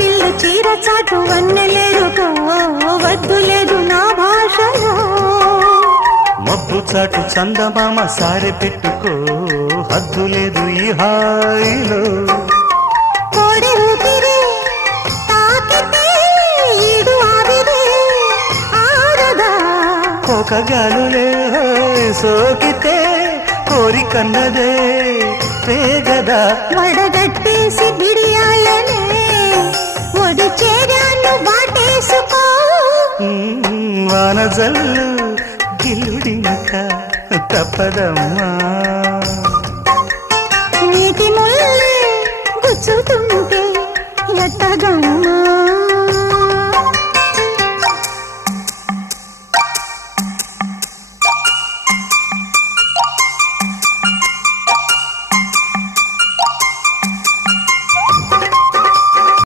విల్లు చీర చాటు వన్నెలేరుకో వద్దు లేదు నా భాషలో మబ్బు చాటు చందమామ సారె పెట్టుకో హద్దు లేదు ఈ హాయిలో కోడి ఊపిరి తాకితే ఈడు ఆవిరి ఆరదా కోకగాలులే సోకితే కోరికన్నదే పేగదా వడగట్టేసి బిడియాలనే ఒడి చేరాను వాటేసుకో వానజల్లు గిల్లుడింక తప్పదమ్మా నీటి ముల్లే గుచ్చుతుంటే ఎట్టగమ్మా